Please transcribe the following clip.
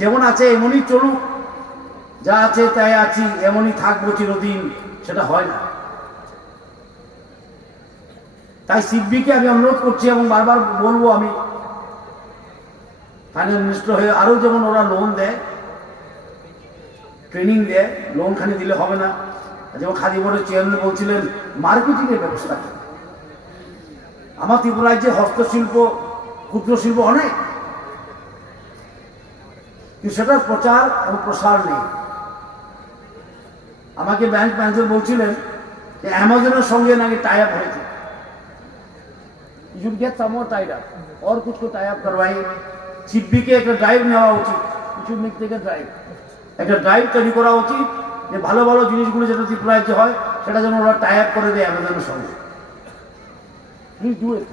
যেমন আছে এমনই চলুক, যা আছে তাই আছি, এমনই থাকবো চিরদিন, সেটা হয় না। তাই সিডবিকে আমি অনুরোধ করছি এবং বারবার বলবো, আমি ফাইন্যান্স মিনিস্টার হয়ে আরও যেমন ওরা লোন দেয়, ট্রেনিং দেয়, লোন খালি দিলে হবে না। যেমন খাদি বোর্ডের চেয়ারম্যান বলছিলেন মার্কেটিংয়ের ব্যবস্থা। আমার ত্রিপুরায় যে হস্তশিল্প, ক্ষুদ্র শিল্প অনেক, কিন্তু সেটার প্রচার এবং প্রসার নেই। আমাকে ব্যাংক ম্যানেজার বলছিলেন যে অ্যামাজনের সঙ্গে নাকি টাই আপ হয়েছে, you get some more tied up और कुछ को टाई अप करवाई। সিডবিকে একটা ড্রাইভ নেওয়া উচিত, কিছু মিক থেকে ড্রাইভ, একটা ড্রাইভ তৈরি করা উচিত যে ভালো ভালো জিনিসগুলো যেটা ত্রিপুরায় যে হয় সেটা যেন ওরা টাই আপ করে দেয় অ্যামাজনের সঙ্গে। Please do it.